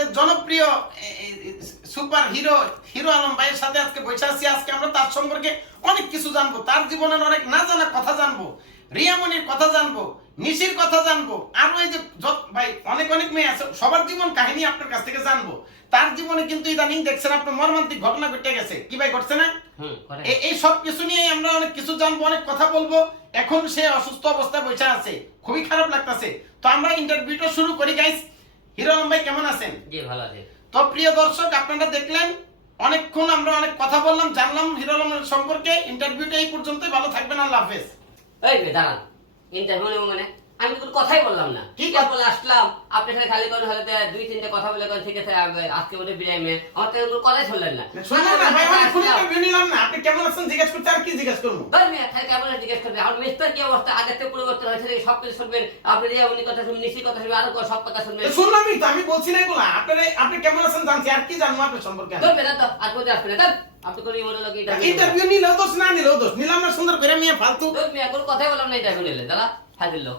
আমাদের জনপ্রিয় super hero hero Alam ভাইয়ের সাথে আজকে বসে আছি। আজকে আমরা তার সম্পর্কে অনেক কিছু জানব। তার জীবনের অনেক না জানা কথা জানব। রিয়ামনির কথা জানব। নিশির কথা জানব। আরও এই যে ভাই অনেক অনেক মেয়ে আছে সবার জীবন কাহিনী আপনার কাছ থেকে জানব। তার জীবনে কিন্তু ইদানিং দেখছেন আপনার মর্মান্তিক ঘটনা ঘটে গেছে। কি ভাই ঘটছে না? এই সব কিছু নিয়ে আমরা অনেক কিছু জানব অনেক কথা বলব। এখন সে অসুস্থ অবস্থায় বসে আছে। খুবই খারাপ লাগতেছে। তো আমরা ইন্টারভিউটা শুরু করি গাইস আলম ভাই কেমন আছেন? জি ভালো আছে। তো প্রিয় দর্শক আপনারা দেখলেন অনেকক্ষণ আমরা অনেক কথা বললাম জানলাম হিরো আলমের সম্পর্কে। ইন্টারভিউটা এই পর্যন্তই ভালো থাকবেন আল্লাহ হাফেজ। এই দাঁড়ান। ইন্টারভিউ নেব মানে? আমি তো কোনো কথাই বললাম না। ঠিক কথা? বলে আসলাম আপনার সাথে খালি করে হলে দুই তিনটে কথা বলে ঠিক আছে আজকে বলে বিদায় মেয়ে আমার তো কোনো কথাই শুনলেন না। না নিলাম না। আপনি কেমন আছেন জিজ্ঞেস করতে আর কি জিজ্ঞেস করব? খালি কেমন জিজ্ঞেস করবে? আমার মিস্টার কি অবস্থা? আগের থেকে পরিবর্তন হয়েছে সব কিছু শুনবেন। আপনি রিয়া উনি কথা শুনবেন নিশির কথা শুনবেন আরও সব কথা শুনবেন। শুনলামই তো আমি বলছি না এগুলা। আপনারা আপনি কেমন আছেন জানছি আর কি জানব আপনার সম্পর্কে আমি? ধর বেদান তো আর কোথায় আসবে না? আপনি লোক ইন্টারভিউ নিলেও দোষ না নিলেও দোষ। নিলাম না সুন্দর করে মেয়ে ফালতু। মেয়ে কোনো কথাই বললাম না ইন্টারভিউ নিলে দাদা হাজির লোক।